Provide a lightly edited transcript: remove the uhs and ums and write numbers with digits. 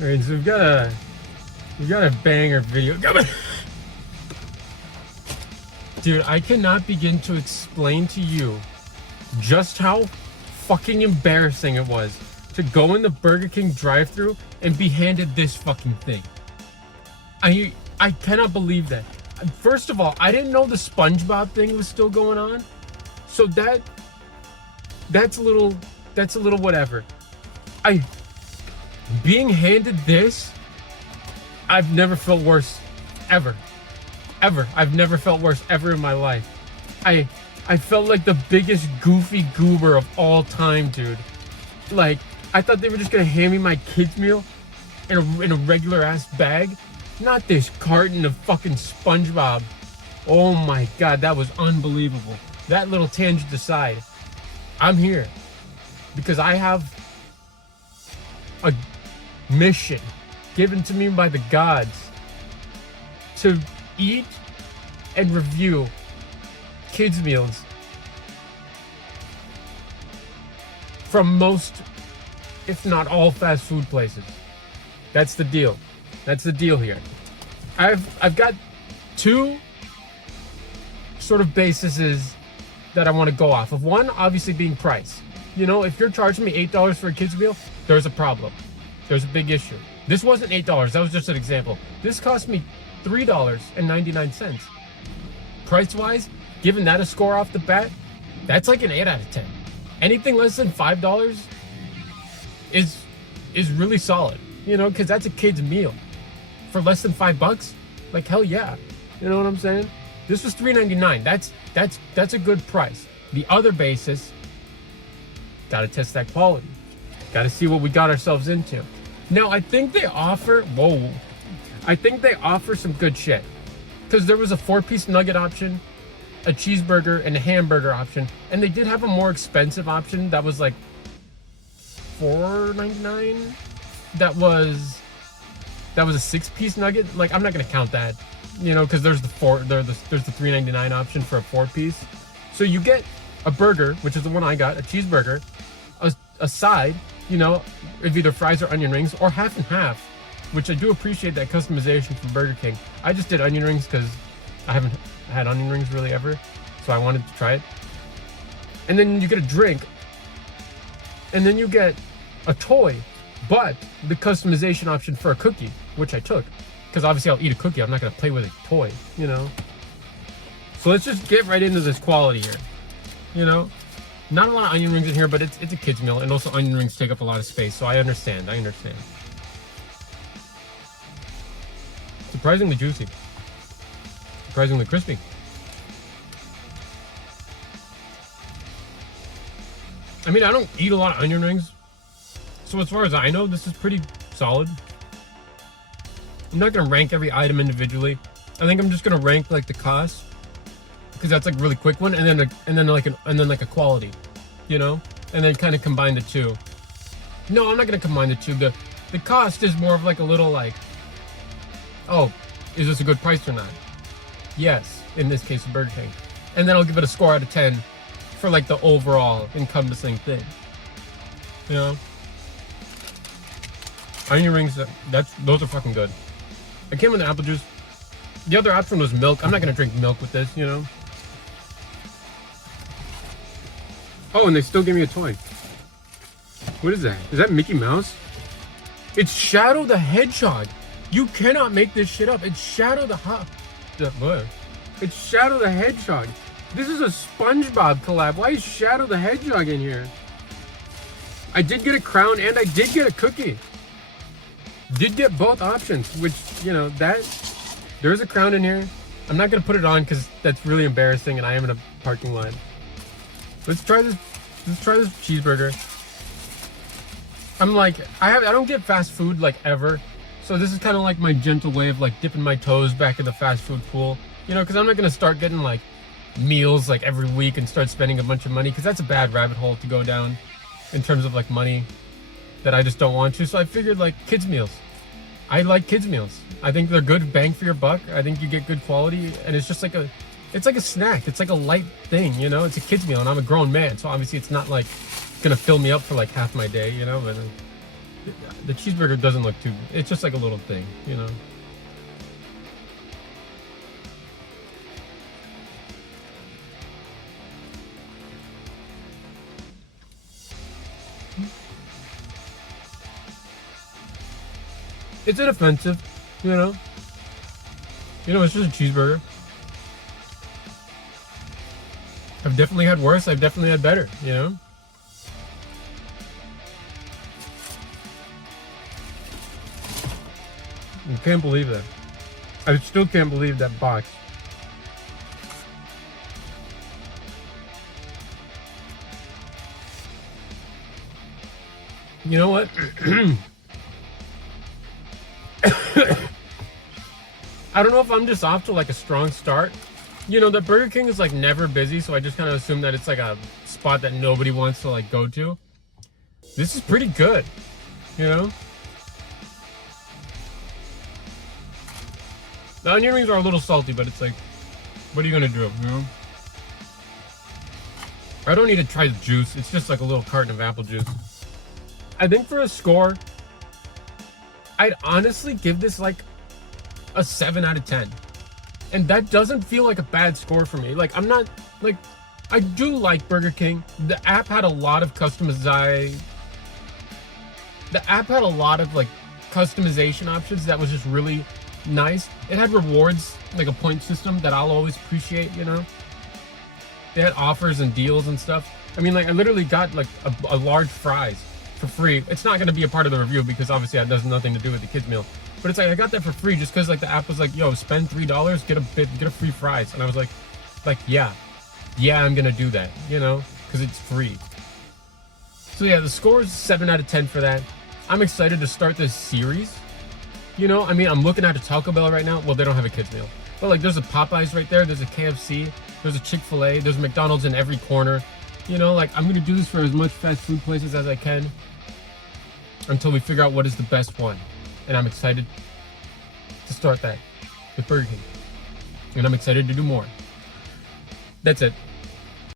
All right, so we've got a banger video. Dude, I cannot begin to explain to you just how fucking embarrassing it was to go in the Burger King drive-thru and be handed this fucking thing. I cannot believe that. First of all, I didn't know the SpongeBob thing was still going on. So that's a little whatever. Being handed this, I've never felt worse ever. I've never felt worse ever in my life. I felt like the biggest goofy goober of all time, dude. Like, I thought they were just gonna hand me my kids meal in a regular ass bag, not this carton of fucking SpongeBob. Oh my god, that was unbelievable. That little tangent aside, I'm here because I have a mission given to me by the gods to eat and review kids meals from most, if not all, fast food places. That's the deal. That's the deal here. I've got two sort of bases that I want to go off of. One, obviously, being price. You know, if you're charging me $8 for a kids meal, there's a problem. There's a big issue. This wasn't $8. That was just an example. This cost me $3.99. Price-wise, giving that a score off the bat, that's like an 8 out of 10. Anything less than $5 is really solid, you know, because that's a kid's meal. For less than $5, like, hell yeah. You know what I'm saying? This was $3.99. That's a good price. The other basis, gotta test that quality. Gotta see what we got ourselves into. Now, I think they offer some good shit. Because there was a 4-piece nugget option, a cheeseburger, and a hamburger option. And they did have a more expensive option that was like $4.99. That was a 6-piece nugget. Like, I'm not gonna count that, you know, because there's the $3.99 option for a 4-piece. So you get a burger, which is the one I got, a cheeseburger, a side, you know, of either fries or onion rings, or half and half, which I do appreciate that customization from Burger King. I just did onion rings because I haven't had onion rings really ever, so I wanted to try it. And then you get a drink, and then you get a toy, but the customization option for a cookie, which I took, because obviously I'll eat a cookie. I'm not gonna play with a toy, you know. So let's just get right into this quality here, you know. Not a lot of onion rings in here, but it's a kid's meal, and also onion rings take up a lot of space, so I understand. Surprisingly juicy. Surprisingly crispy. I mean, I don't eat a lot of onion rings, so as far as I know, this is pretty solid. I'm not gonna rank every item individually. I think I'm just gonna rank like the cost, because that's like a really quick one, and then like a quality, you know, and then kind of combine the two. No, I'm not gonna combine the two. The cost is more of like a little like, oh, is this a good price or not? Yes, in this case, Burger King. And then I'll give it a score out of 10 for like the overall encompassing thing. You know? Onion rings, those are fucking good. It came with the apple juice. The other option was milk. I'm not gonna drink milk with this, you know? Oh, and they still give me a toy. What is that? Is that Mickey Mouse? It's Shadow the Hedgehog. You cannot make this shit up. It's Shadow It's Shadow the Hedgehog. This is a SpongeBob collab. Why is Shadow the Hedgehog in here? I did get a crown and I did get a cookie. Did get both options, which, you know, there's a crown in here. I'm not gonna put it on because that's really embarrassing and I am in a parking lot. Let's try this cheeseburger. I'm like, I don't get fast food like ever. So this is kind of like my gentle way of like dipping my toes back in the fast food pool. You know, because I'm not going to start getting like meals like every week and start spending a bunch of money, because that's a bad rabbit hole to go down in terms of like money that I just don't want to. So I figured like kids meals. I like kids meals. I think they're good bang for your buck. I think you get good quality, and it's just like it's like a snack. It's like a light thing, you know. It's a kids meal, and I'm a grown man, so obviously it's not like gonna fill me up for like half my day, you know. But The cheeseburger doesn't look too. It's just like a little thing, you know. It's inoffensive, you know. It's just a cheeseburger. I've definitely had worse. I've definitely had better, you know. I can't believe that. I still can't believe that box. You know what? I don't know if I'm just off to like a strong start. The Burger King is like never busy, so I just kind of assume that it's like a spot that nobody wants to like go to. This is pretty good, you know? The onion rings are a little salty, but it's like, what are you gonna do, you know? I don't need to try the juice. It's just like a little carton of apple juice. I think for a score, I'd honestly give this like a 7 out of 10. And that doesn't feel like a bad score for me. Like, I'm not, like, I do like Burger King. The app had a lot of customization options that was just really nice. It had rewards, like a point system that I'll always appreciate, you know? They had offers and deals and stuff. I mean, like, I literally got, like, a large fries for free. It's not going to be a part of the review because, obviously, that has nothing to do with the kids' meal. But it's like, I got that for free just because, like, the app was like, yo, spend $3, get a free fries. And I was like, yeah, I'm going to do that, you know? Because it's free. So, yeah, the score is 7 out of 10 for that. I'm excited to start this series. You know, I mean, I'm looking at a Taco Bell right now. Well, they don't have a kids meal. But, like, there's a Popeyes right there. There's a KFC. There's a Chick-fil-A. There's McDonald's in every corner. You know, like, I'm going to do this for as much fast food places as I can until we figure out what is the best one. And I'm excited to start that with Burger King. And I'm excited to do more. That's it.